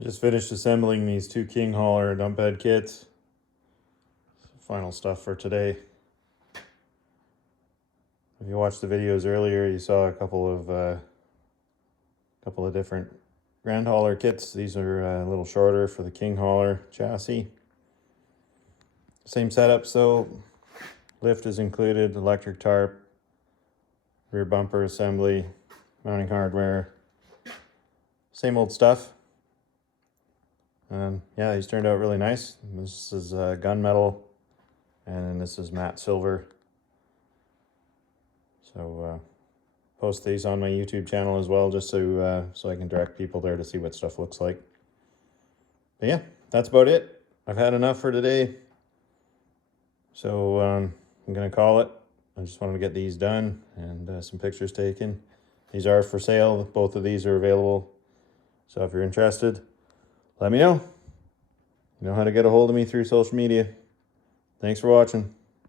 Just finished assembling these two king hauler dump bed kits. Final stuff for today. If you watched the videos earlier, you saw a couple of different grand hauler kits. These are a little shorter for the king hauler chassis. Same setup, so lift is included, electric tarp, rear bumper assembly, mounting hardware, same old stuff. Yeah, these turned out really nice. This is gunmetal, and this is matte silver. So post these on my YouTube channel as well, just so I can direct people there to see what stuff looks like. But yeah, that's about it. I've had enough for today, so I'm gonna call it. I just wanted to get these done and some pictures taken. These are for sale. Both of these are available. So if you're interested, let me know. You know how to get a hold of me through social media. Thanks for watching.